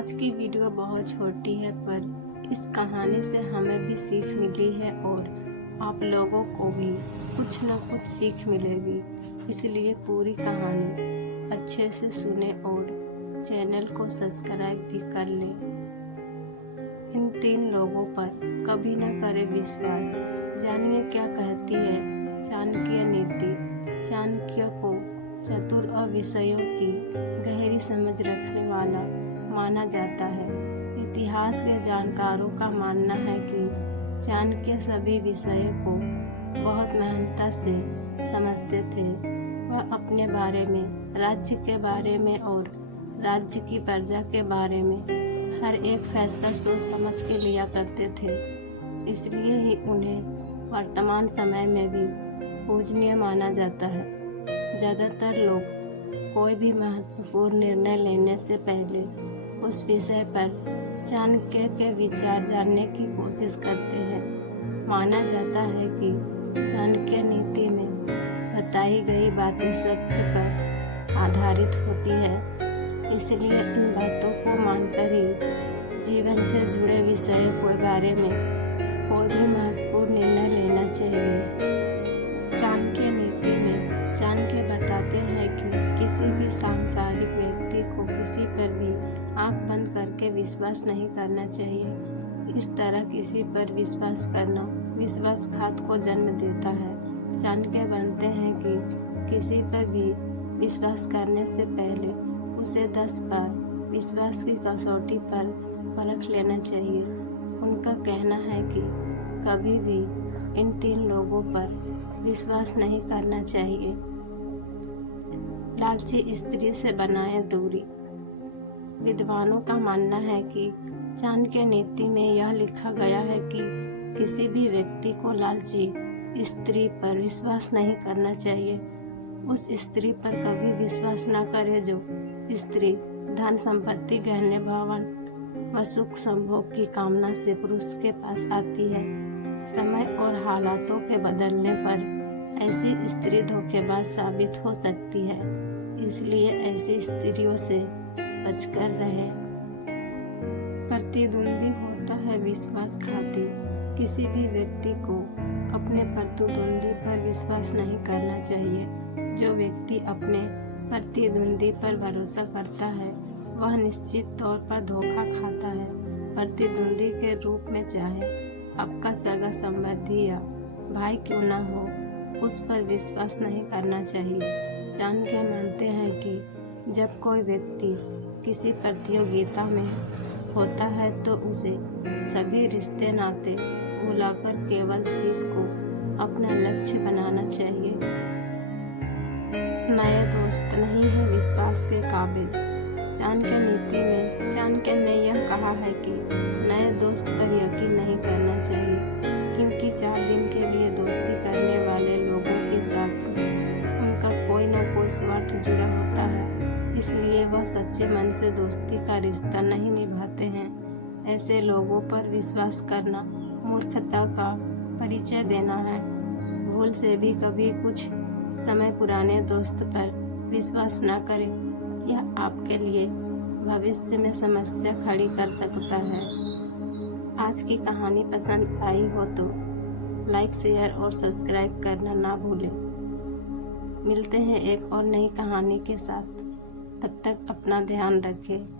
आज की वीडियो बहुत छोटी है, पर इस कहानी से हमें भी सीख मिली है और आप लोगों को भी कुछ न कुछ सीख मिलेगी। इसलिए पूरी कहानी अच्छे से सुने और चैनल को सब्सक्राइब भी कर लें। इन 3 लोगों पर कभी न करें विश्वास। जानिए क्या कहती है चाणक्य नीति। चाणक्य को चतुर और विषयों की गहरी समझ रखने वाला माना जाता है। इतिहास के जानकारों का मानना है कि चाणक्य सभी विषयों को बहुत मेहनत से समझते थे। वह अपने बारे में, राज्य के बारे में और राज्य की प्रजा के बारे में हर एक फैसला सोच समझ के लिया करते थे। इसलिए ही उन्हें वर्तमान समय में भी पूजनीय माना जाता है। ज़्यादातर लोग कोई भी महत्वपूर्ण निर्णय लेने से पहले उस विषय पर चाणक्य के विचार जानने की कोशिश करते हैं। माना जाता है कि चाणक्य नीति में बताई गई बातें सत्य पर आधारित होती है। इसलिए इन बातों को मानकर ही जीवन से जुड़े विषयों के बारे में कोई भी महत्वपूर्ण निर्णय लेना चाहिए। चाणक्य नीति में चाणक्य बताते हैं कि किसी भी सांसारिक व्यक्ति को किसी पर भी आंख बंद करके विश्वास नहीं करना चाहिए। इस तरह किसी पर विश्वास करना विश्वासघात को जन्म देता है। चाणक्य बनते हैं कि किसी पर भी विश्वास करने से पहले उसे 10 बार विश्वास की कसौटी पर परख लेना चाहिए। उनका कहना है कि कभी भी इन 3 लोगों पर विश्वास नहीं करना चाहिए। लालची स्त्री से बनाए दूरी। विद्वानों का मानना है कि चाणक्य नीति में यह लिखा गया है कि किसी भी व्यक्ति को लालची स्त्री पर विश्वास नहीं करना चाहिए। उस स्त्री पर कभी विश्वास न करे जो स्त्री धन संपत्ति, गहने, भवन व सुख संभोग की कामना से पुरुष के पास आती है। समय और हालातों के बदलने पर ऐसी स्त्री धोखेबाज साबित हो सकती है। इसलिए ऐसी स्त्रियों से बचकर रहे। प्रतिद्वंदी होता है विश्वासघाती। किसी भी व्यक्ति को अपने प्रतिद्वंदी पर विश्वास नहीं करना चाहिए। जो व्यक्ति अपने प्रतिद्वंदी पर भरोसा करता है वह निश्चित तौर पर धोखा खाता है। प्रतिद्वंदी के रूप में चाहे आपका सगा संबंधी या भाई क्यों न हो, उस पर विश्वास नहीं करना चाहिए। चाणक्य मानते हैं कि जब कोई व्यक्ति किसी प्रतियोगिता में होता है तो उसे सभी रिश्ते नाते भुलाकर केवल जीत को अपना लक्ष्य बनाना चाहिए। नए दोस्त नहीं है विश्वास के काबिल। चाणक्य नीति में चाणक्य ने यह कहा है कि नए दोस्त पर यकीन नहीं करना चाहिए, क्योंकि 4 दिन के लिए दोस्ती करने वाले लोगों के साथ उनका कोई न कोई स्वार्थ जुड़ा होता है। इसलिए वह सच्चे मन से दोस्ती का रिश्ता नहीं निभाते हैं। ऐसे लोगों पर विश्वास करना मूर्खता का परिचय देना है। भूल से भी कभी कुछ समय पुराने दोस्त पर विश्वास न करें। यह आपके लिए भविष्य में समस्या खड़ी कर सकता है। आज की कहानी पसंद आई हो तो लाइक, शेयर और सब्सक्राइब करना ना भूलें। मिलते हैं एक और नई कहानी के साथ। तब तक अपना ध्यान रखें।